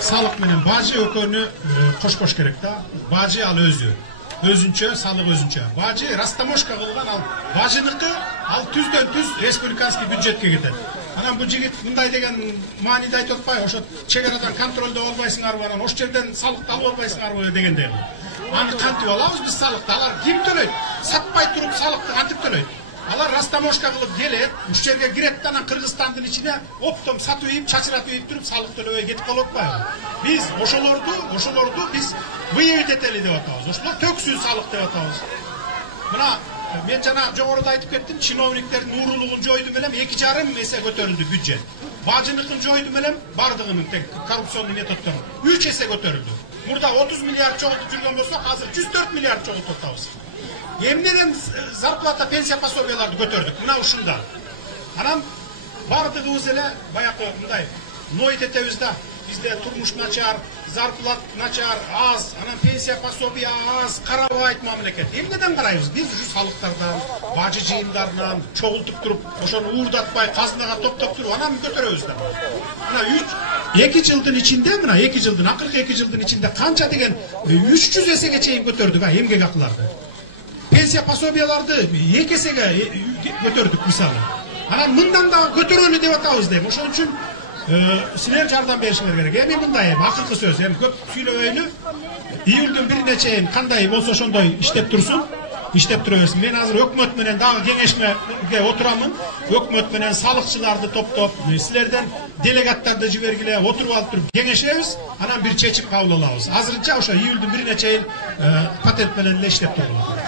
Sağlık menen bacı ökönü koşkoş gerek da. Bacı al özünçe, sağlık özünçe. Bacı rastamoşka kılgan al. Bacınıkı al tüzdön tüz respublikanski büdjetke gider. Anam bu jigit bunday degen manida aytып atpay, oşo çegaradan kontrolde olbaysыңар баран, oş жерден салыкты алып албайсыңар дегендей. Аны кантип алабыз биз салыкты? Алар ким төлөйт? Сатпай туруп салыкты кантип төлөйт? Алар растамошка кылып келет, уш жерге кирет да анан Кыргызстандын ичине оптом сатып ийип, чачыратып ийип туруп салык төлөбөй кетип калып атпайбы? Биз ошолорду биз выявить этели деп атабыз. Ошолор төксүн салык деп атабыз. Мына мен жана жогоруда айтып кеттим, чиновниктердин уурулугун жойду менен 2,5 эсе көтөрүлдү бюджет. Бажыныкын жойду менен бардыгынын тең коррупционный методдон 3 эсе көтөрүлдү. Мурда 30 миллиард чогултуп жүргөн болсок, азыр 104 миллиард чогултуп атабыз. Эмнеден зарплата, пенсия пособияларды көтөрдүк? Мына ушунда. Анан бардыгыбыз эле баягы мындай ноет этебиз да. Бизде турмуш начар, зарплат начар, аз, анан пенсия пособия аз, карабайт мамлекет. Эмнеден карайбыз? Биз ушу салыктардан, бажы жыйындарынан чогултуп туруп, ошону уурдатпай, казынага топтоп туруп, анан көтөрөбүз да. Мына 2 жылдын ичинде, мына 2 жылдын, акыркы 2 жылдын ичинде канча деген 300 эсеге чейин көтөрдүк, эмгек акыларды. Пенсия пособияларды 2 эсеге көтөрдүк мисалы. Анан мындан да көтөрөлү деп атабыз дейм. Ошон үчүн силер жардам беришиңер керек. Эми мындай акыркы сөз, эми көп сүйлөбөйлү. Июлдун 1-ине чейин кандай болсо ошондой иштеп турсун. Иштеп тура берсин. Мен азыр өкмөт менен дагы кеңешмеге отурамын. Өкмөт менен салыкчыларды топтоп, силерден делегаттарды жибергиле, отуруп алып туруп кеңешебиз, анан бир чечим кабыл алабыз. Азырынча ошо июлдун 1-ине чейин патент менен эле иштеп тургула.